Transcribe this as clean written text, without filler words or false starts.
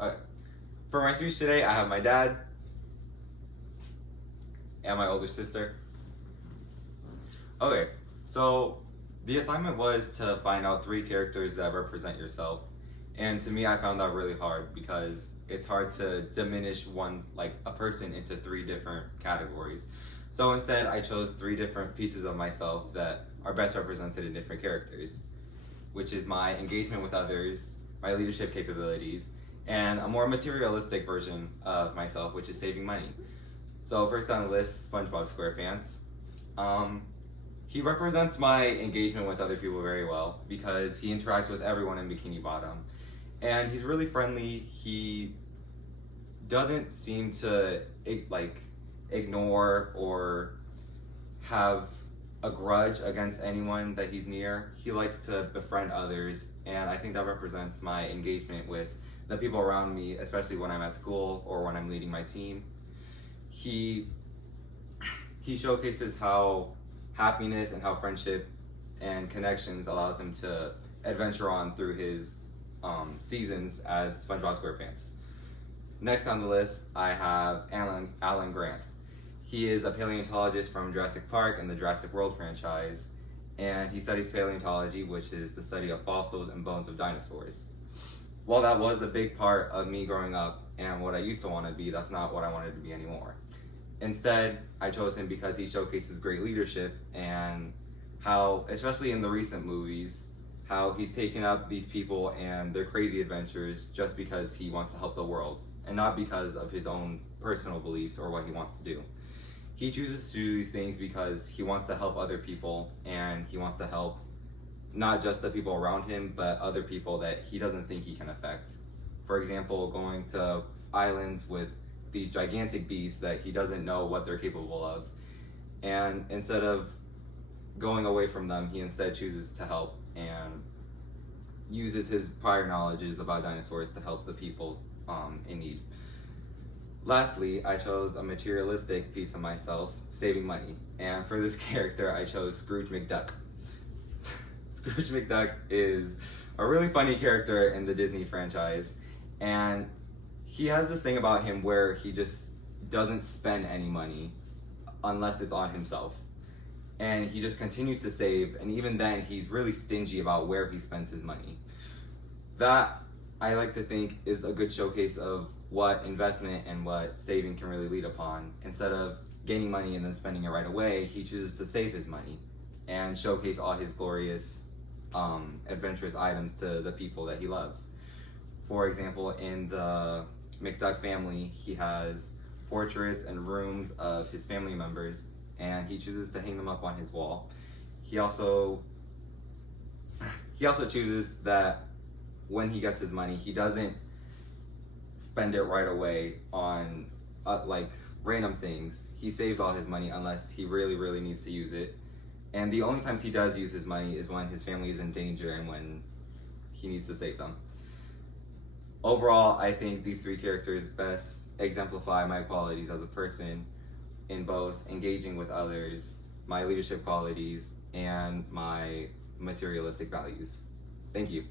Okay. For my speech today, I have my dad and my older sister. Okay, so the assignment was to find out 3 characters that represent yourself. And to me, I found that really hard because it's hard to diminish one, like a person, into 3 different categories. So instead, I chose 3 different pieces of myself that are best represented in different characters, which is my engagement with others, my leadership capabilities, and a more materialistic version of myself, which is saving money. So first on the list, SpongeBob SquarePants. He represents my engagement with other people very well because he interacts with everyone in Bikini Bottom. And he's really friendly. He doesn't seem to ignore or have a grudge against anyone that he's near. He likes to befriend others, and I think that represents my engagement with the people around me, especially when I'm at school or when I'm leading my team. He showcases how happiness and how friendship and connections allows him to adventure on through his seasons as SpongeBob SquarePants. Next on the list, I have Alan Grant. He is a paleontologist from Jurassic Park and the Jurassic World franchise, and he studies paleontology, which is the study of fossils and bones of dinosaurs. While that was a big part of me growing up and what I used to want to be, that's not what I wanted to be anymore. Instead, I chose him because he showcases great leadership and how, especially in the recent movies, how he's taken up these people and their crazy adventures just because he wants to help the world and not because of his own personal beliefs or what he wants to do. He chooses to do these things because he wants to help other people, and he wants to help not just the people around him, but other people that he doesn't think he can affect. For example, going to islands with these gigantic beasts that he doesn't know what they're capable of. And instead of going away from them, he instead chooses to help and uses his prior knowledges about dinosaurs to help the people in need. Lastly, I chose a materialistic piece of myself, saving money. And for this character, I chose Scrooge McDuck. Scrooge McDuck is a really funny character in the Disney franchise, and he has this thing about him where he just doesn't spend any money unless it's on himself. And he just continues to save, and even then he's really stingy about where he spends his money. That, I like to think, is a good showcase of what investment and what saving can really lead upon. Instead of gaining money and then spending it right away, he chooses to save his money and showcase all his glorious adventurous items to the people that he loves. For example, in the McDuck family, he has portraits and rooms of his family members, and he chooses to hang them up on his wall. He also chooses that when he gets his money, he doesn't spend it right away on random things. He saves all his money unless he really, really needs to use it. And the only times he does use his money is when his family is in danger and when he needs to save them. Overall, I think these 3 characters best exemplify my qualities as a person in both engaging with others, my leadership qualities, and my materialistic values. Thank you.